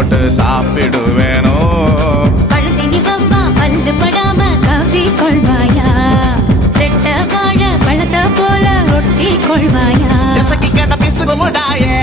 போட்டு சாப்பிடுவேனோ. பழந்தினி வவ்வா பல்லு படாம கவ்வி கொள்வாயா, ரெட்ட வாழ பழத்த போல ஒட்டி கொள்வாயா. பிசுகு முடாயே